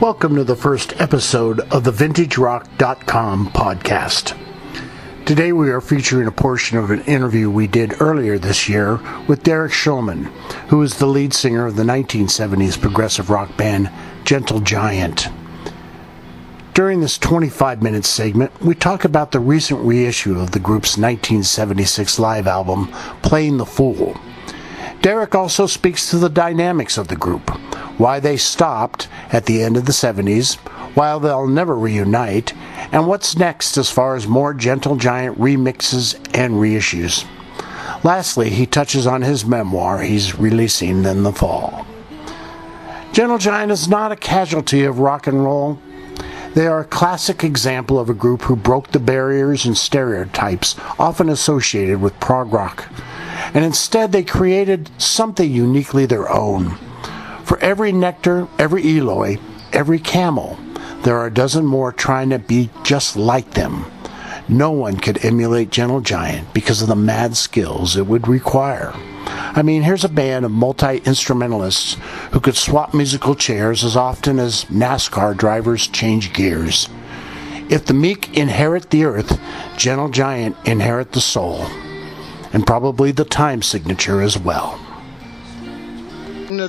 Welcome to the first episode of the VintageRock.com podcast. Today we are featuring a portion of an interview we did earlier this year with Derek Shulman, who is the lead singer of the 1970s progressive rock band Gentle Giant. During this 25-minute segment, we talk about the recent reissue of the group's 1976 live album, Playing the Fool. Derek also speaks to the dynamics of the group, why they stopped at the end of the 70s, while they'll never reunite, and what's next as far as more Gentle Giant remixes and reissues. Lastly, he touches on his memoir he's releasing in the fall. Gentle Giant is not a casualty of rock and roll. They are a classic example of a group who broke the barriers and stereotypes often associated with prog rock, and instead they created something uniquely their own. For every nectar, every Eloy, every camel, there are a dozen more trying to be just like them. No one could emulate Gentle Giant because of the mad skills it would require. I mean, here's a band of multi-instrumentalists who could swap musical chairs as often as NASCAR drivers change gears. If the meek inherit the earth, Gentle Giant inherit the soul, and probably the time signature as well.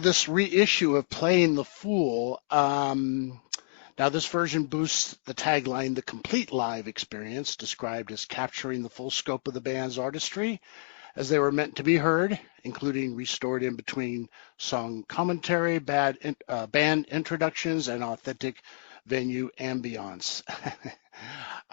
This reissue of Playing the Fool, now this version boosts the tagline, the complete live experience, described as capturing the full scope of the band's artistry as they were meant to be heard, including restored in between song commentary, band introductions, and authentic venue ambiance.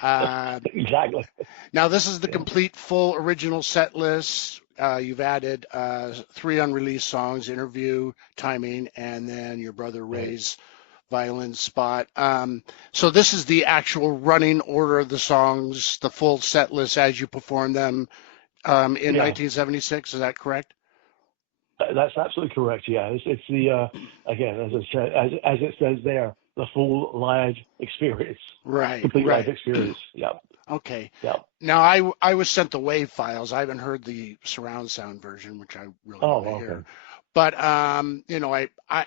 Exactly. Now this is the complete full original set list. You've added 3 unreleased songs, Interview, Timing, and then your brother Ray's violin spot. So this is the actual running order of the songs, the full set list as you perform them in 1976. Is that correct? That's absolutely correct. Yeah, it's the again, as I said, as it says there, the full live experience. Right. Complete right. live experience. Yeah. Okay. Yeah. Now I was sent the WAV files. I haven't heard the surround sound version, which I really want to hear. But I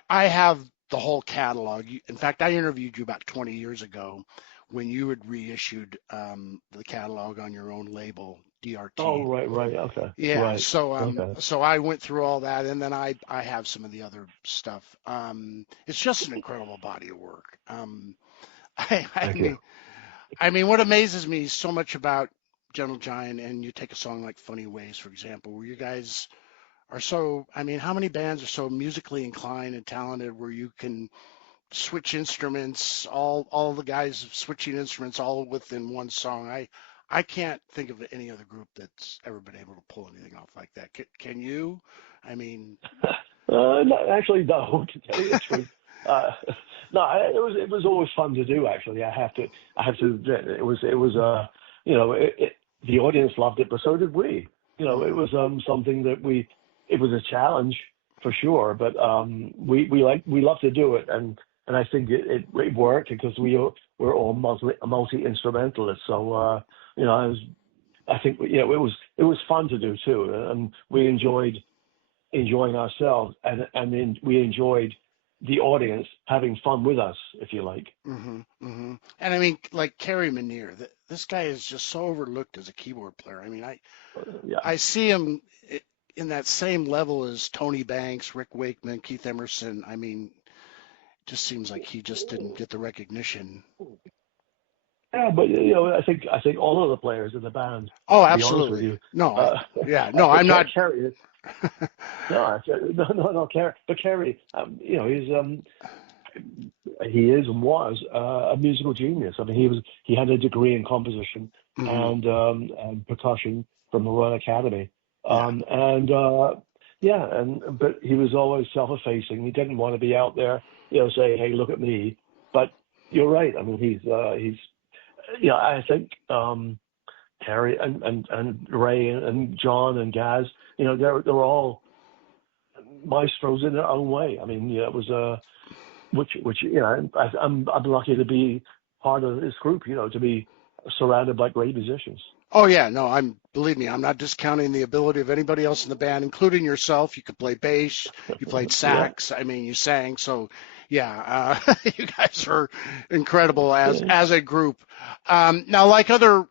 have the whole catalog. In fact, I interviewed you about 20 years ago when you had reissued the catalog on your own label, DRT. Oh, right. Okay. Yeah. Right. So I went through all that, and then I have some of the other stuff. It's just an incredible body of work. I mean, what amazes me so much about Gentle Giant, and you take a song like Funny Ways, for example, where you guys are so, I mean, how many bands are so musically inclined and talented where you can switch instruments, all the guys switching instruments all within one song? I can't think of any other group that's ever been able to pull anything off like that. Can you? I mean... No, actually, no, to tell you the truth. No, it was always fun to do. Actually, I have to admit, it was the audience loved it, but so did we. It was something that it was a challenge for sure, but we love to do it, and I think it worked because we're all multi instrumentalists. So I think it was fun to do too, and we enjoying ourselves, and then we enjoyed the audience having fun with us, if you like. Mm-hmm, mm-hmm. And I mean, like Kerry Minier, this guy is just so overlooked as a keyboard player. I mean, I see him in that same level as Tony Banks, Rick Wakeman, Keith Emerson. I mean, it just seems like he just didn't get the recognition. Yeah, but I think all of the players in the band. Oh, absolutely. No, I'm not. Kerry. No, Kerry. But Kerry, he is and was a musical genius. I mean, he had a degree in composition and percussion from the Royal Academy. But he was always self-effacing. He didn't want to be out there, saying, "Hey, look at me." But you're right. I mean, he's. I think Terry and Ray and John and Gaz, they're all maestros in their own way. I mean, it was I'm lucky to be part of this group, to be surrounded by great musicians. Oh yeah, no, believe me, I'm not discounting the ability of anybody else in the band, including yourself. You could play bass, you played sax. I mean, you sang, so Yeah, you guys are incredible Yeah. as a group. Now, like other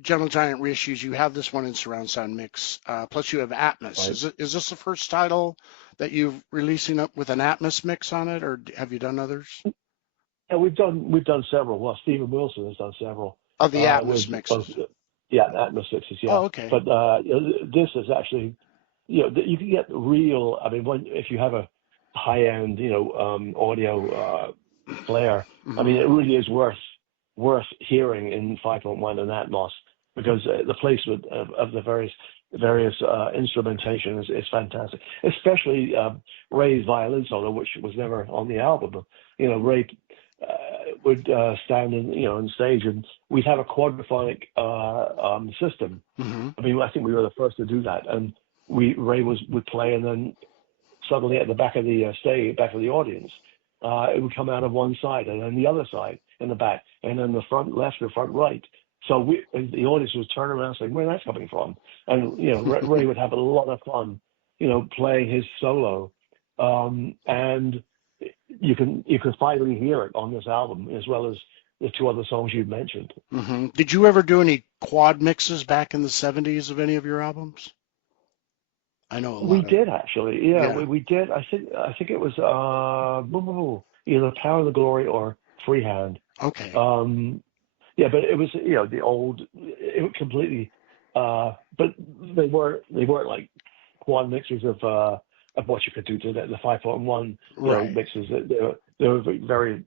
Gentle Giant reissues, you have this one in surround sound mix. Plus, you have Atmos. Right. Is this the first title that you're releasing up with an Atmos mix on it, or have you done others? Yeah, we've done several. Well, Stephen Wilson has done several Of the with Atmos both. mixes. Yeah, Atmos sixes. Yeah, Oh, okay. but this is actually, you can get real. I mean, if you have a high end, audio player, I mean, Hmm. it really is worth hearing in 5.1 and Atmos because the placement of the various instrumentation is fantastic. Especially Ray's violin solo, which was never on the album. Ray would stand on stage, and we'd have a quadraphonic system. Hmm. I mean, I think we were the first to do that, and Ray would play, and then suddenly at the back of the stage, back of the audience, it would come out of one side, and then the other side in the back, and then the front left or front right. So the audience would turn around saying, "Where's that coming from?" And Ray would have a lot of fun, playing his solo, and you can finally hear it on this album as well as the two other songs you mentioned. Hmm. Did you ever do any quad mixes back in the 70s of any of your albums? I know a We lot of, did actually, yeah, yeah. we did. I think it was either Power of the Glory or Freehand. Okay. Um, yeah, but it was the old, it was completely, but they weren't like quad mixers of what you could do to the 5.1 Right. mixes. They were very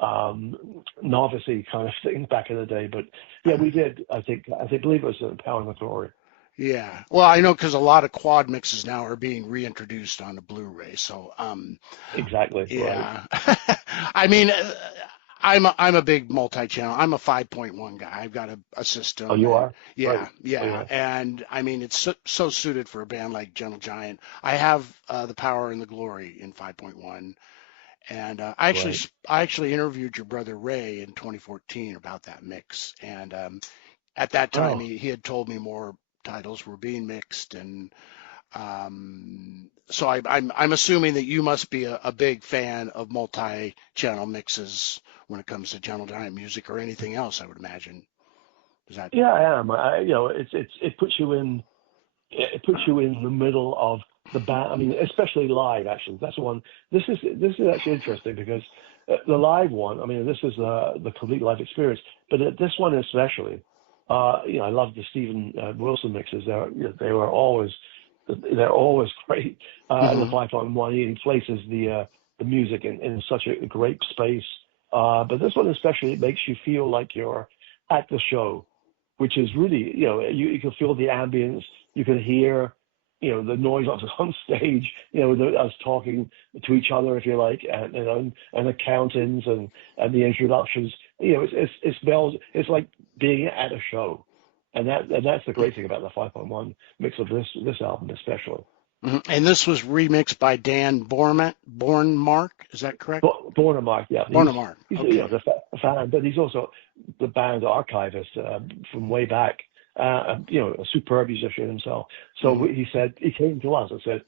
um, novice-y kind of thing back in the day. But yeah, we did. I believe it was Power and the Glory. Yeah. Well, I know because a lot of quad mixes now are being reintroduced on the Blu-ray. So, Exactly right. yeah. I mean, I'm a big multi-channel. I'm a 5.1 guy. I've got a Oh, system, you and are yeah, right. Oh yeah. yeah, And I mean, it's so suited for a band like Gentle Giant. I have the Power and the Glory in 5.1. And right. I actually interviewed your brother Ray in 2014 about that mix. And at that time, Oh, he had told me more titles were being mixed, and so I'm assuming that you must be a big fan of multi-channel mixes when it comes to Gentle Giant music or anything else. I would imagine. Is that? yeah, I am. It puts you in the middle of the band. I mean, especially live. Actually, that's one. This is actually interesting because the live one. I mean, this is the complete live experience. But this one especially, I love the Stephen Wilson mixes. They're always great. And the Hmm. 5.1, he places the music in such a great space. But this one especially, it makes you feel like you're at the show, which is really, you can feel the ambience, you can hear, the noise on stage, us talking to each other, if you like, and the count-ins and the introductions. It smells. It's like being at a show, and that's the great thing about the 5.1 mix of this album, especially. Hmm. And this was remixed by Dan Bornmark. Is that correct? Bornemark, yeah, Bornemark. he's Okay. the fan, but he's also the band archivist from way back. A superb musician himself. So Hmm. he came to us and said,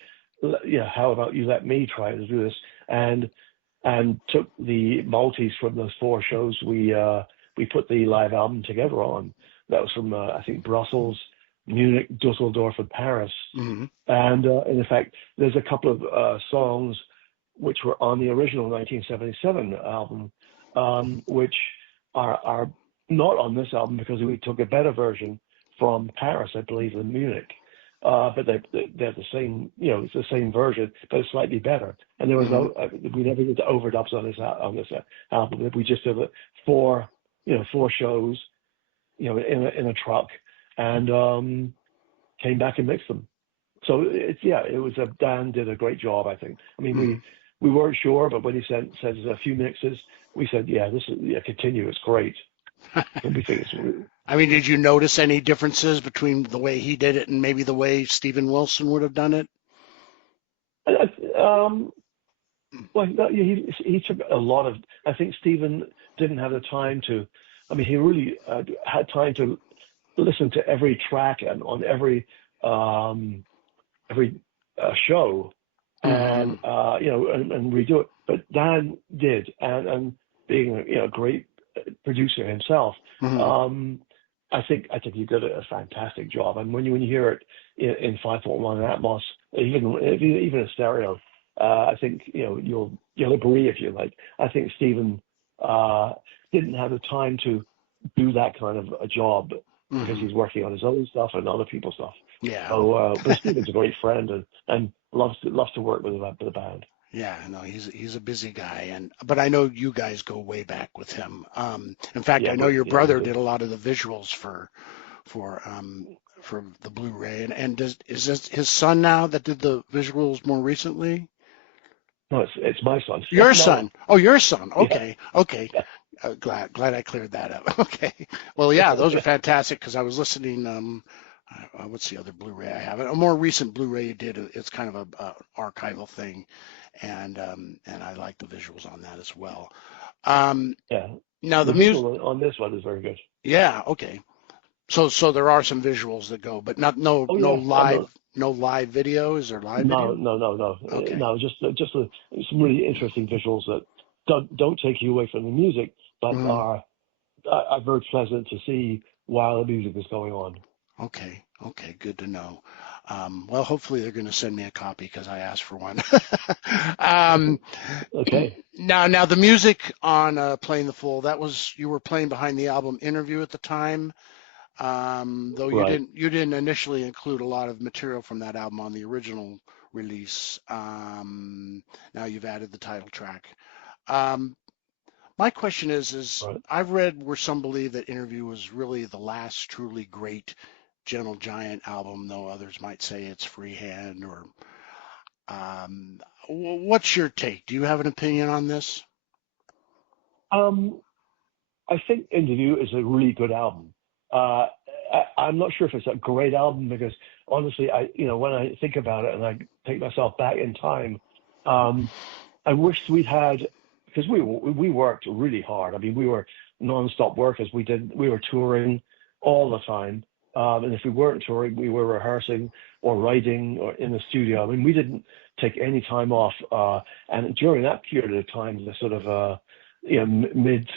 "Yeah, how about you let me try to do this?" And took the multis from those four shows we put the live album together on. That was from I think Brussels, Munich, Dusseldorf, and Paris. Hmm. And in fact, there's a couple of songs which were on the original 1977 album, which are not on this album because we took a better version from Paris, I believe, than Munich. But they're the same, it's the same version, but it's slightly better. And there was Hmm. no, we never did the overdubs on this album. We just did four, four shows, in a truck, and came back and mixed them. So it was Dan did a great job, I think. I mean, Hmm. we weren't sure, but when he said a few mixes, we said, yeah, this is continue. It's great. And we think it's I mean, did you notice any differences between the way he did it and maybe the way Stephen Wilson would have done it? um well, no, he took a lot of. I think Stephen didn't have the time to. I mean, he really had time to listen to every track and on every show, and and redo it. But Dan did, and being a great producer himself, Mm-hmm. I think he did a fantastic job. And when you hear it in 5.1 Atmos, even a stereo, I think you'll agree if you like. I think Stephen didn't have the time to do that kind of a job because he's working on his own stuff and other people's stuff. Yeah. So, but Stephen's a great friend and loves to work with the band. Yeah, no, he's a busy guy, but I know you guys go way back with him. In fact, I know your Yeah, we brother do. did a lot of the visuals for the Blu-ray, and is this his son now that did the visuals more recently? No, it's my son. Your No, son. Oh, your son. yeah, Okay, okay. yeah. Glad I cleared that up. Okay. Well, yeah, those are fantastic because I was listening. What's the other Blu-ray I have? A more recent Blu-ray you did. It's kind of a archival thing, and I like the visuals on that as well. Yeah. Now The the music. visual on this one is very good. Yeah. Okay. So there are some visuals that go, but not Oh yeah, no live video. Is there live no, video? no, no, no, Okay. no. Just some really interesting visuals that don't take you away from the music, but Hmm. are very pleasant to see while the music is going on. Okay. Okay. Good to know. Well, hopefully they're going to send me a copy because I asked for one. um, Okay. now the music on Playing the Fool, you were playing behind the album Interview at the time. Though Right. you didn't initially include a lot of material from that album on the original release. Now you've added the title track. Um, my question is Right. I've read where some believe that Interview was really the last truly great Gentle Giant album, though others might say it's Freehand or um, what's your take? Do you have an opinion on this? Um, I think Interview is a really good album. I'm not sure if it's a great album because honestly, when I think about it and I take myself back in time, um, I wished we'd had because we worked really hard. I mean, we were nonstop workers. We were touring all the time, and if we weren't touring, we were rehearsing or writing or in the studio. I mean, we didn't take any time off. And during that period of time, the sort of mid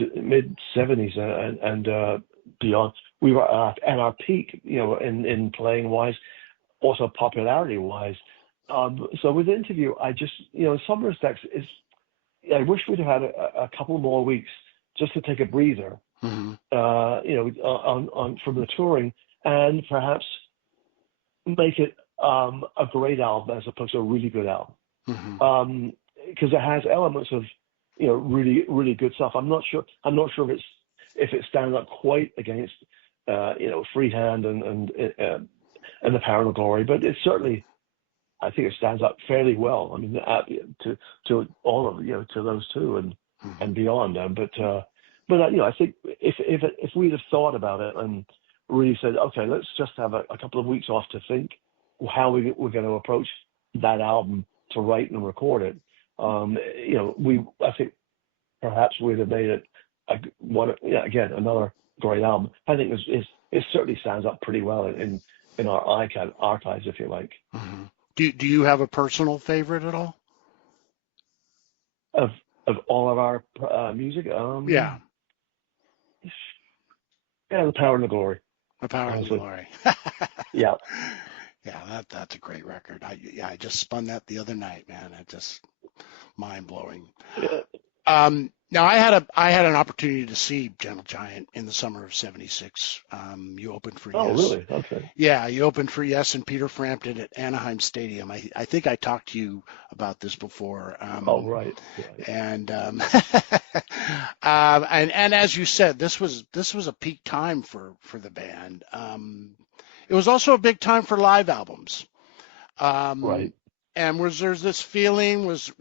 '70s and beyond, we were at our peak. In playing wise, also popularity wise. So with the interview, I just, in some respects, I wish we'd have had a couple more weeks just to take a breather, Hmm. on from the touring and perhaps make it a great album as opposed to a really good album. Hmm. Because it has elements of, really, really good stuff. I'm not sure if it stands up quite against, Freehand and the Power and Glory, but it's certainly, I think it stands up fairly well. I mean, to all of to those two Hmm. and beyond. I think if we'd have thought about it and really said, okay, let's just have a couple of weeks off to think how we're going to approach that album to write and record it. I think perhaps we'd have made it again another great album. I think it certainly stands up pretty well in our archives, if you like. Hmm. Do you have a personal favorite at all? of of all of our music. Yeah, Yeah, the Power and the Glory. The Power and the Honestly, Glory. yeah. Yeah, that's a great record. I just spun that the other night, man. It just mind blowing. Yeah. Now I had an opportunity to see Gentle Giant in the summer of '76. You opened for Oh, Yes. really? Okay. Yeah, you opened for Yes and Peter Frampton at Anaheim Stadium. I think I talked to you about this before. Oh, right, right. And and as you said, this was a peak time for the band. It was also a big time for live albums. Um, Right. and was there this feeling? Was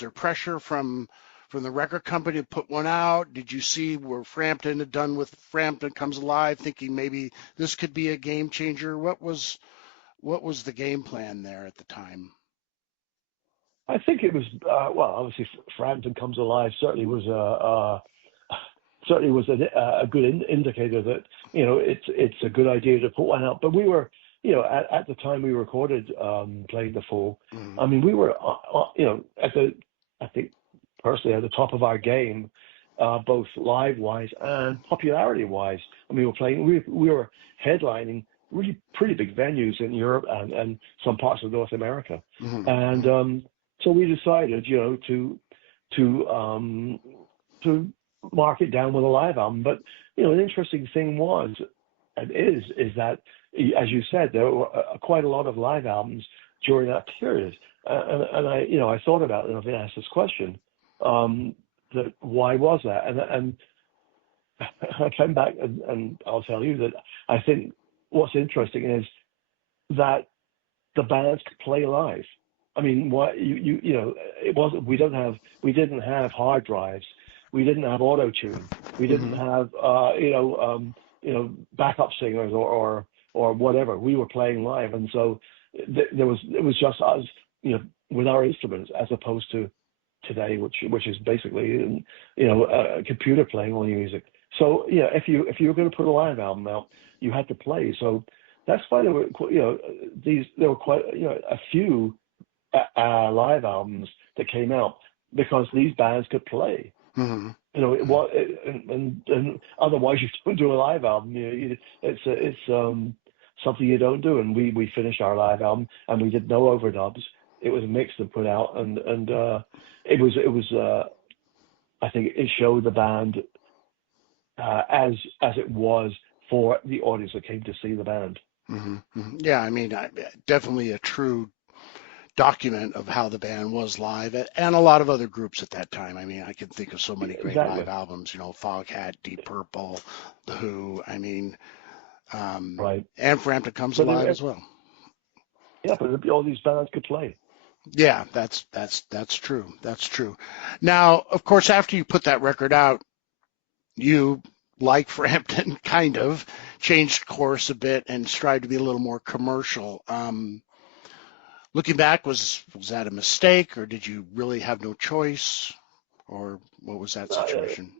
there pressure from the record company to put one out? Did you see where Frampton had done with Frampton Comes Alive, thinking maybe this could be a game changer? What was the game plan there at the time? I think it was well. Obviously, Frampton Comes Alive certainly was a good indicator that it's a good idea to put one out. But we were at the time we recorded Playing the Fool, Mm-hmm. I mean, we were, I think, personally at the top of our game, both live-wise and popularity-wise. I mean, we were headlining really pretty big venues in Europe and some parts of North America. Mm-hmm. And so we decided, to mark it down with a live album. But, an interesting thing was, and is that, as you said, there were quite a lot of live albums during that period. And I thought about it, and I've been asked this question, that why was that? And I came back and I'll tell you that I think what's interesting is that the bands could play live. I mean, what it wasn't. We didn't have hard drives. We didn't have auto tune. We didn't have backup singers or whatever. We were playing live, and so it was just us, with our instruments, as opposed to today, which is basically computer playing all your music. So if you were going to put a live album out, you had to play. So that's why there were quite a few live albums that came out, because these bands could play. Mm-hmm. And otherwise you don't do a live album. It's something you don't do. And we finished our live album and we did no overdubs. It was mixed and put out, and it was I think it showed the band as it was for the audience that came to see the band. Mm-hmm. Mm-hmm. Yeah, I mean, definitely a true document of how the band was live, and a lot of other groups at that time. I mean, I can think of so many great live albums, Foghat, Deep Purple, The Who. I mean, right. And Frampton Comes Alive as well. Yeah, but all these bands could play. Yeah, that's true. That's true. Now, of course, after you put that record out, you, like Frampton, kind of changed course a bit and tried to be a little more commercial. Looking back, was that a mistake, or did you really have no choice, or what was that situation?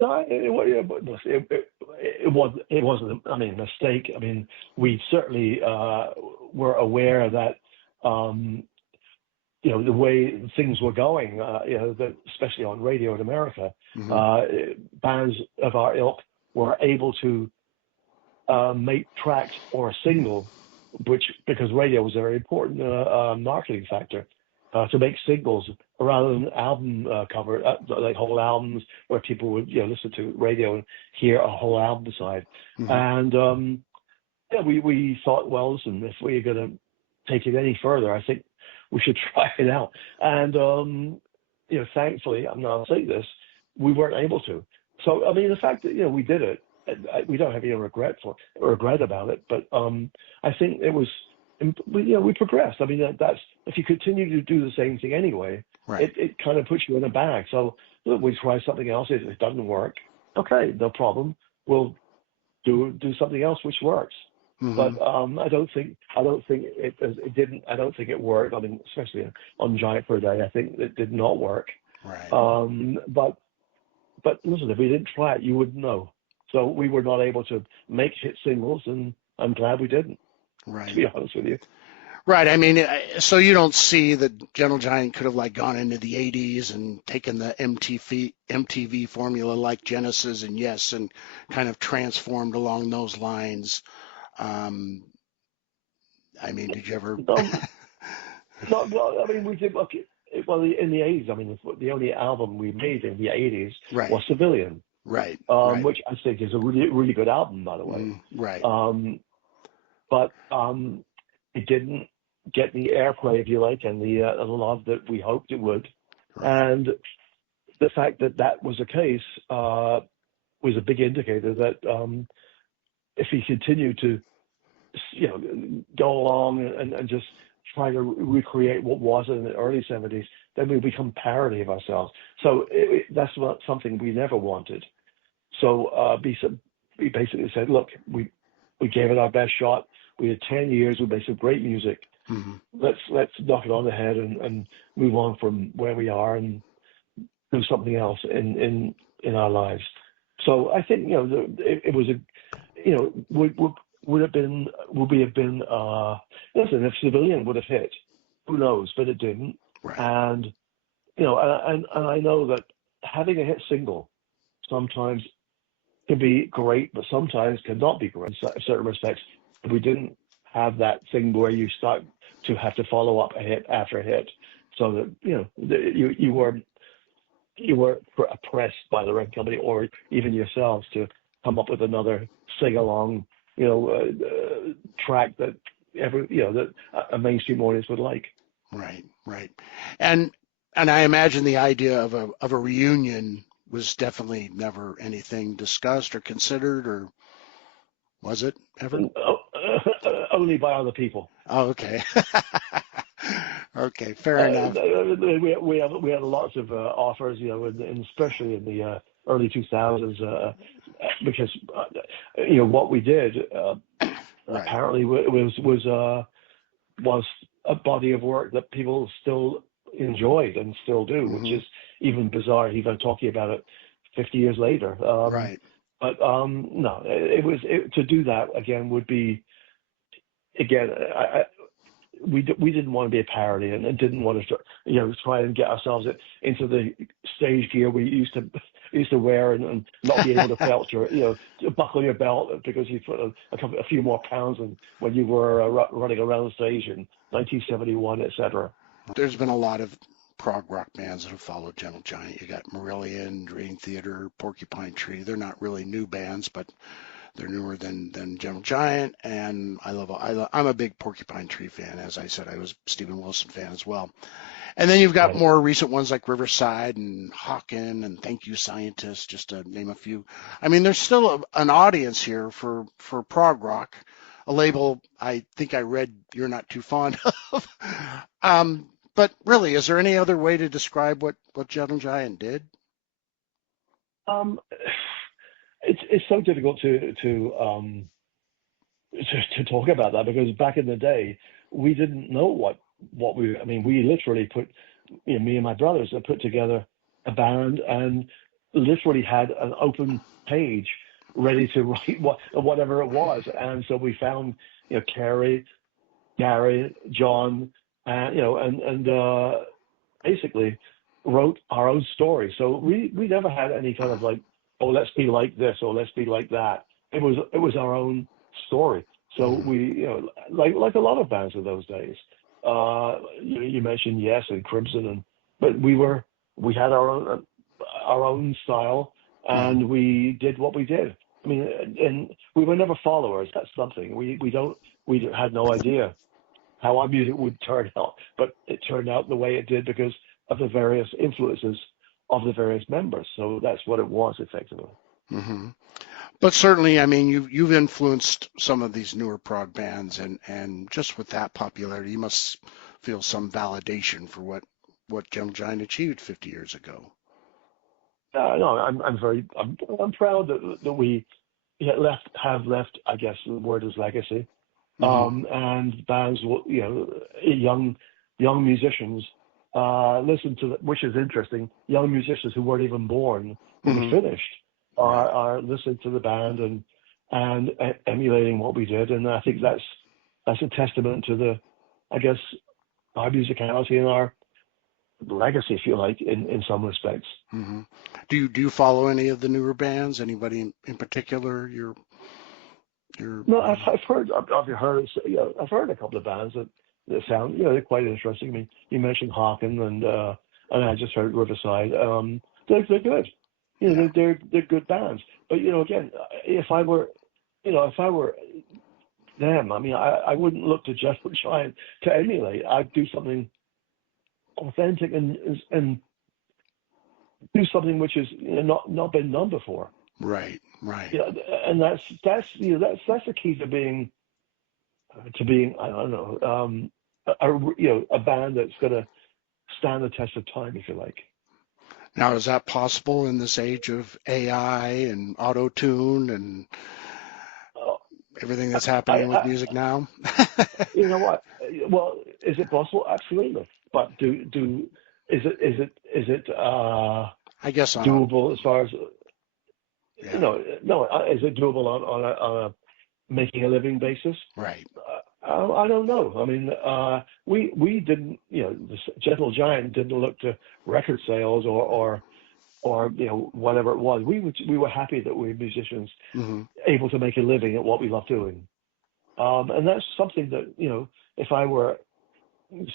No, it wasn't. I mean, a mistake. I mean, we certainly were aware that the way things were going, that especially on radio in America, bands of our ilk were able to make tracks or a single, because radio was a very important marketing factor, to make singles rather than album cover, like whole albums where people would listen to radio and hear a whole album side. And we thought, well, listen, if we're going to take it any further, I think we should try it out. And thankfully, I'll say this, we weren't able to. So I mean, the fact that we did it, we don't have any regret about it, but I think it was, we progressed. I mean, that's, if you continue to do the same thing anyway, right, it kind of puts you in a bag. So look, we try something else. If it doesn't work, okay, no problem. We'll do something else which works. But I don't think it didn't. I don't think it worked. I mean, especially on Giant for a Day, I think it did not work. Right. But listen, if we didn't try it, you wouldn't know. So we were not able to make hit singles, and I'm glad we didn't. Right. To be honest with you. Right. I mean, so you don't see that Gentle Giant could have gone into the 80s and taken the MTV formula like Genesis and Yes and kind of transformed along those lines. I mean, did you ever? No, I mean, we did. Well, in the 80s, I mean, the only album we made in the 80s was Civilian. Right. Which I think is a really, really good album, by the way. Right. But it didn't get the airplay, if you like, and the love that we hoped it would. Right. And the fact that was the case was a big indicator that if we continue to, go along and just try to recreate what was in the early 70s, then we become parody of ourselves. So that's not something we never wanted. So we basically said, look, we gave it our best shot. We had 10 years. We made some great music. Let's knock it on the head and move on from where we are and do something else in our lives. So I think it was would we have been, listen, if Civilian would have hit, who knows, but it didn't. Right. And, and I know that having a hit single sometimes can be great, but sometimes cannot be great in certain respects. We didn't have that thing where you start to have to follow up a hit after a hit, so that you were pressed by the record company or even yourselves to come up with another sing along, track that that a mainstream audience would like. Right, right, and I imagine the idea of a reunion was definitely never anything discussed or considered, or was it ever? Only by other people. Oh, okay. Okay, fair enough. We had lots of offers, and especially in the early 2000s, because what we did Right. apparently was a body of work that people still enjoyed and still do, which is even bizarre, even talking about it 50 years later. Right. But no, to do that again would be, again, we didn't want to be a parody and didn't want to try and get ourselves into the stage gear we used to wear and not be able to belt to buckle your belt because you put a few more pounds than when you were running around the stage in 1971, etc. There's been a lot of prog rock bands that have followed Gentle Giant. You got Marillion, Dream Theater, Porcupine Tree. They're not really new bands, but they're newer than Gentle Giant, and I'm a big Porcupine Tree fan. As I said, I was a Steven Wilson fan as well. And then you've got more recent ones like Riverside and Hawken and Thank You Scientist, just to name a few. I mean, there's still an audience here for prog rock, a label I think I read you're not too fond of. But really, is there any other way to describe what Gentle Giant did? It's so difficult to talk about that, because back in the day we didn't know what we literally me and my brothers have put together a band and literally had an open page ready to write whatever it was, and so we found Kerry, Gary, John, and basically wrote our own story. So we never had any kind of like, oh, let's be like this or let's be like that. It was our own story. So we, like a lot of bands of those days. You mentioned Yes and Crimson, but we had our own style, and we did what we did. I mean, and we were never followers. That's something we had no idea how our music would turn out, but it turned out the way it did because of the various influences of the various members. So that's what it was, effectively. Mm-hmm. But certainly, I mean, you've influenced some of these newer prog bands, and just with that popularity, you must feel some validation for what Gentle Giant achieved 50 years ago. No, I'm proud that we have left. I guess the word is legacy, and bands, young musicians listen to which is interesting. Young musicians who weren't even born when we finished are listening to the band and emulating what we did, and I think that's a testament to our musicality and our legacy, if you like, in some respects. Mm-hmm. Do you follow any of the newer bands? Anybody in particular? No, I've heard a couple of bands that sound they're quite interesting. I mean, you mentioned Hawken and I just heard Riverside. They're good. They're good bands. But again, if I were them, I mean, I wouldn't look to Gentle Giant to emulate. I'd do something authentic and do something which is not been done before. Right. And that's the key to being I don't know, a band that's going to stand the test of time, if you like. Now, is that possible in this age of AI and auto-tune and everything that's happening with music now? You know what? Well, is it possible? Absolutely. But is it I guess doable as far as no? Is it doable on making a living basis. Right. I don't know. I mean, we didn't, the Gentle Giant didn't look to record sales or whatever it was. We were happy that we were musicians Mm-hmm. able to make a living at what we love doing. And that's something that, if I were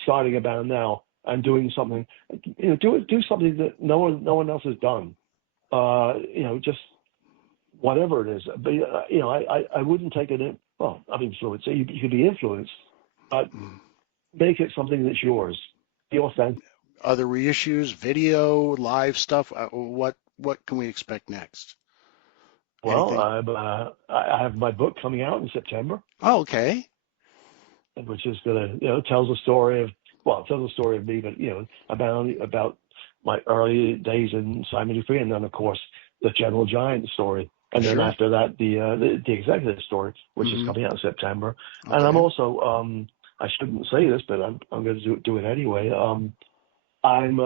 starting a band now and doing something, do something that no one else has done. Just whatever it is. But I wouldn't take it in. Well, I'm influenced. You could be influenced, but make it something that's yours. Be authentic. Other reissues, video, live stuff. What can we expect next? Well, Anything? I have my book coming out in September, Oh, okay. which is gonna tells a story of it tells a story of me, but about my early days in Simon Dupree, and then of course the Gentle Giant story. And then Sure. after that, the executive story, which is Mm-hmm. coming out in September. And I'm Okay. also, I shouldn't say this, but I'm going to do it anyway. I'm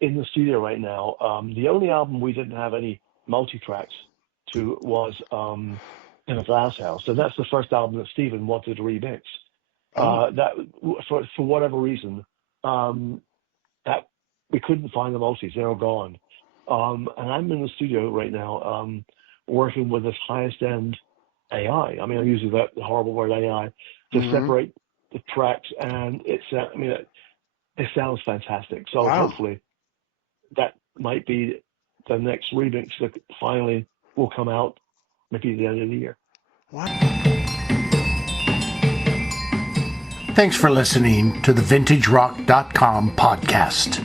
in the studio right now. The only album we didn't have any multi-tracks to was In a Glass House. So that's the first album that Stephen wanted to remix. Oh. That for whatever reason, that we couldn't find the multis. They're all gone. And I'm in the studio right now, working with this highest end AI. I mean, I'm using that horrible word AI to Mm-hmm. separate the tracks, and it sounds fantastic. So Wow. hopefully that might be the next remix that finally will come out, maybe at the end of the year. Wow. Thanks for listening to the VintageRock.com podcast.